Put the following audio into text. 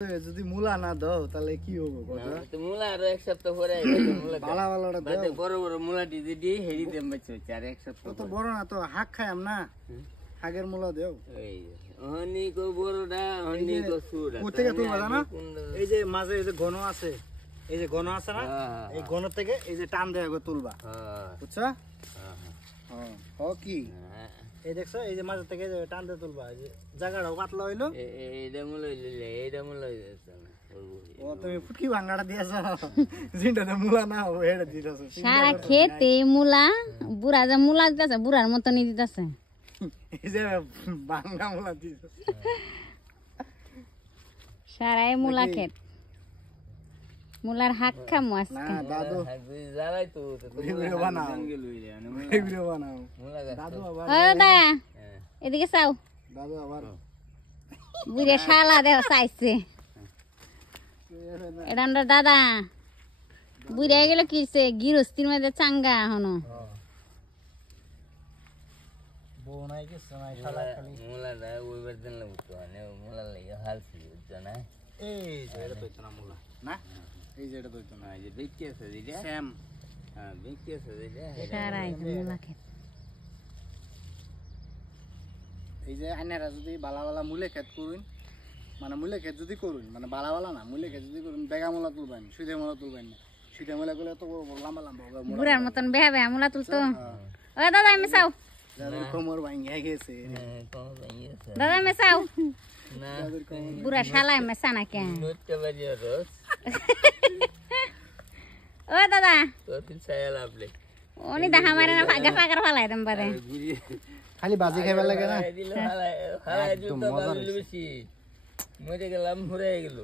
যদি মূলা না দাও তাহলে কি হবে কথা? তো মূলা আর এক সপ্তাহ পরে মূলা ভালো ভালোটা দাও। বড় বড় মূলা দিয়ে হেরি দেম বাচ্চা হচ্ছে আর এক সপ্তাহ তো বড় না তো হাক খাইম না, হাগের মূলা দেও। এই হনি কো বড়টা হনি কো সুড়া কোথা থেকে তুলবা জানো? এই যে মাঝে এই যে ঘন আছে, এই যে ঘন আছে না, এই ঘন থেকে এই যে টান দেয়া গো তুলবা, বুঝছো? হ্যাঁ ও কি এই দেখছো, এই যে মাঝে থেকে যে টান দিয়ে তুলবা, এই যে জায়গাটাও পাতলা হইলো। এইটা মূলা লইলে এইটা মূলা হইছে ও তুমি ফুটকি ভাঙাটা দিয়েছো, জিনটাতে মূলা না হবে এটা দিতেছো। সারা খেতে মূলা, বুড়া যা মূলা দিতেছে বুড়ার মতনই দিতেছে। এই যে ভাঙা মূলা দিয়েছো সারাই মূলা খেত, মূলার হাক খামু আজকে। না দাদু জ্বালাই তো ভিডিও বানাও, জঙ্গল হইলে ভিডিও বানাও। মূলা গাছ দাদু আবার ও দাদা এদিকে চাও, দাদু আবার বুড়ে শালা দেহ চাইছে। এটা আমরা দাদা বুড়ে গেল কিছে গৃহস্থির মধ্যে চাঙ্গা হনো। বউ নাই কিছু নাই, শালা খালি মূলা দা ওইবার দিন লাগতো মানে মূলা লাগে হালছি বুঝছো না? এই যে এটা তো না মূলা না, এই যে এটা তো না, এই যে বেঁচে আছে দিলে সেম। হ্যাঁ বেঁচে আছে দিলে সারাই মূলা খেত। এই যে আইনারা যদি বালা বালা মূলে খেত করুন, মানে মূলে খেত যদি করুন, মানে বালা বালা না মূলে খেত যদি করুন, বেগা মূলা তুলবেন, সুদে মূলা তুলবেন না। সুদে মূলা গুলো তো লম্বা লম্বা হবে, বুড়ার মতন বেহা বেহা মূলা তুলতো। ও দাদা আমি চাও, যাদের কোমর ভাঙিয়া গেছে, দাদা আমি চাও, না বুড়া শালায় মেসা না কেন? নোটটা বাজিয়ে রস ও দাদা তো তিন ছায়া লাভলে উনি দেখা মারে না, ফাঁকা ফাঁকার ফালাই দেন পারে। খালি বাজি খাইবার লাগে না। দিল হালাই হালাই দিল তো ভালো বেশি মরে গেলাম ঘুরে গেল